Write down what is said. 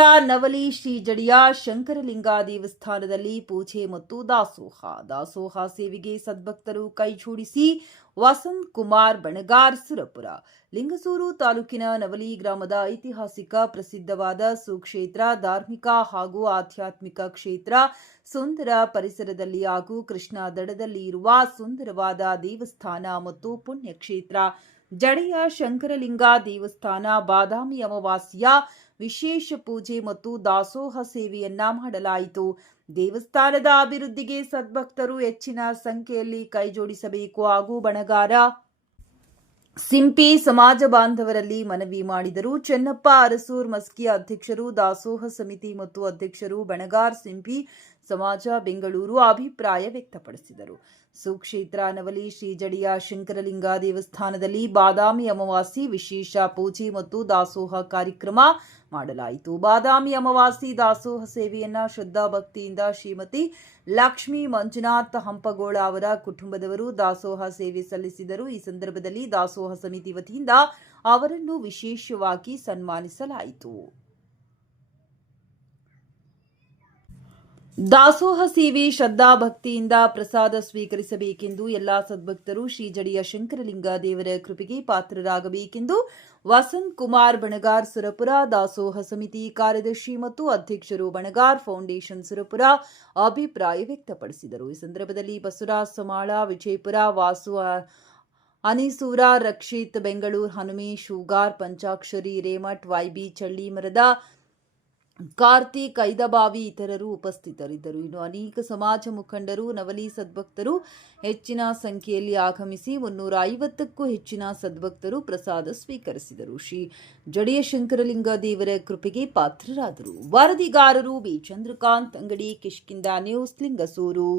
ಸುಕ್ಷೇತ್ರ ನವಲಿ ಶ್ರೀ ಜಡಿಯ ಶಂಕರಲಿಂಗ ದೇವಸ್ಥಾನದಲ್ಲಿ ಪೂಜೆ ಮತ್ತು ದಾಸೋಹ ಸೇವೆಗೆ ಸದ್ಭಕ್ತರು ಕೈಜೋಡಿಸಿ ವಸಂತ್ ಕುಮಾರ್ ಬಣಗಾರ್ ಸುರಪುರ. ಲಿಂಗಸೂರು ತಾಲೂಕಿನ ನವಲಿ ಗ್ರಾಮದ ಐತಿಹಾಸಿಕ ಪ್ರಸಿದ್ಧವಾದ ಸುಕ್ಷೇತ್ರ ಧಾರ್ಮಿಕ ಹಾಗೂ ಆಧ್ಯಾತ್ಮಿಕ ಕ್ಷೇತ್ರ ಸುಂದರ ಪರಿಸರದಲ್ಲಿ ಹಾಗೂ ಕೃಷ್ಣಾ ದಡದಲ್ಲಿ ಇರುವ ಸುಂದರವಾದ ದೇವಸ್ಥಾನ ಮತ್ತು ಪುಣ್ಯಕ್ಷೇತ್ರ ಜಡೆಯ ಶಂಕರಲಿಂಗ ದೇವಸ್ಥಾನ ಬಾದಾಮಿ ಅಮಾವಾಸ್ಯೆಯ ವಿಶೇಷ ಪೂಜೆ ಮತ್ತು ದಾಸೋಹ ಸೇವೆಯನ್ನ ಮಾಡಲಾಯಿತು. ದೇವಸ್ಥಾನದ ಅಭಿವೃದ್ಧಿಗೆ ಸದ್ಭಕ್ತರು ಹೆಚ್ಚಿನ ಸಂಖ್ಯೆಯಲ್ಲಿ ಕೈಜೋಡಿಸಬೇಕು ಹಾಗೂ ಬಣಗಾರ ಸಿಂಪಿ ಸಮಾಜ ಬಾಂಧವರಲ್ಲಿ ಮನವಿ ಮಾಡಿದರು. ಚೆನ್ನಪ್ಪ ಅರಸೂರ್ ಮಸ್ಕಿ ಅಧ್ಯಕ್ಷರು, ದಾಸೋಹ ಸಮಿತಿ ಮತ್ತು ಅಧ್ಯಕ್ಷರು ಬಣಗಾರ್ ಸಿಂಪಿ ಸಮಾಜ ಬೆಂಗಳೂರು ಅಭಿಪ್ರಾಯ ವ್ಯಕ್ತಪಡಿಸಿದರು. ಸುಕ್ಷೇತ್ರ ನವಲಿ ಶ್ರೀ ಜಡಿಯ ಶಂಕರಲಿಂಗ ದೇವಸ್ಥಾನದಲ್ಲಿ ಬಾದಾಮಿ ಅಮಾವಾಸ್ಯೆ ವಿಶೇಷ ಪೂಜೆ ಮತ್ತು ದಾಸೋಹ ಕಾರ್ಯಕ್ರಮ ಮಾಡಲಾಯಿತು. ಬಾದಾಮಿ ಅಮಾವಾಸ್ಯೆ ದಾಸೋಹ ಸೇವೆಯನ್ನ ಶ್ರದ್ಧಾ ಭಕ್ತಿಯಿಂದ ಶ್ರೀಮತಿ ಲಕ್ಷ್ಮೀ ಮಂಜುನಾಥ್ ಹಂಪಗೋಳ ಅವರ ಕುಟುಂಬದವರು ದಾಸೋಹ ಸೇವೆ ಸಲ್ಲಿಸಿದರು. ಈ ಸಂದರ್ಭದಲ್ಲಿ ದಾಸೋಹ ಸಮಿತಿ ವತಿಯಿಂದ ಅವರನ್ನು ವಿಶೇಷವಾಗಿ ಸನ್ಮಾನಿಸಲಾಯಿತು. ದಾಸೋಹ ಸೇವೆ ಶ್ರದ್ಧಾ ಭಕ್ತಿಯಿಂದ ಪ್ರಸಾದ ಸ್ವೀಕರಿಸಬೇಕೆಂದು ಎಲ್ಲಾ ಸದ್ಭಕ್ತರು ಶ್ರೀ ಜಡಿಯ ಶಂಕರಲಿಂಗ ದೇವರ ಕೃಪೆಗೆ ಪಾತ್ರರಾಗಬೇಕೆಂದು ವಸಂತ್ ಕುಮಾರ್ ಬಣಗಾರ್ ಸುರಪುರ ದಾಸೋಹ ಸಮಿತಿ ಕಾರ್ಯದರ್ಶಿ ಮತ್ತು ಅಧ್ಯಕ್ಷರು ಬಣಗಾರ್ ಫೌಂಡೇಶನ್ ಸುರಪುರ ಅಭಿಪ್ರಾಯ ವ್ಯಕ್ತಪಡಿಸಿದರು. ಈ ಸಂದರ್ಭದಲ್ಲಿ ಬಸವರಾಜ್ ಸಮಾಳ ವಿಜಯಪುರ, ವಾಸು ಅನಿಸೂರ, ರಕ್ಷಿತ್ ಬೆಂಗಳೂರು, ಹನುಮೇಶ್ ಹೂಗಾರ್, ಪಂಚಾಕ್ಷರಿ ರೇಮಠ್, ವೈಬಿ ಚಳ್ಳಿಮರದ, ಕಾರ್ತಿಕ್ ಐದಬಾವಿ ಇತರರು ಉಪಸ್ಥಿತರಿದ್ದರು. ಇನ್ನು ಅನೇಕ ಸಮಾಜ ಮುಖಂಡರು, ನವಲಿ ಸದ್ಭಕ್ತರು ಹೆಚ್ಚಿನ ಸಂಖ್ಯೆಯಲ್ಲಿ ಆಗಮಿಸಿ 350ಕ್ಕೂ ಹೆಚ್ಚಿನ ಸದ್ಭಕ್ತರು ಪ್ರಸಾದ ಸ್ವೀಕರಿಸಿದರು. ಶ್ರೀ ಜಡಿಯ ಶಂಕರಲಿಂಗ ದೇವರ ಕೃಪೆಗೆ ಪಾತ್ರರಾದರು. ವರದಿಗಾರರು ಬಿ ಚಂದ್ರಕಾಂತ್ ಅಂಗಡಿ, ಕಿಷ್ಕಿಂಧ ನ್ಯೂಸ್, ಲಿಂಗಸೂರು.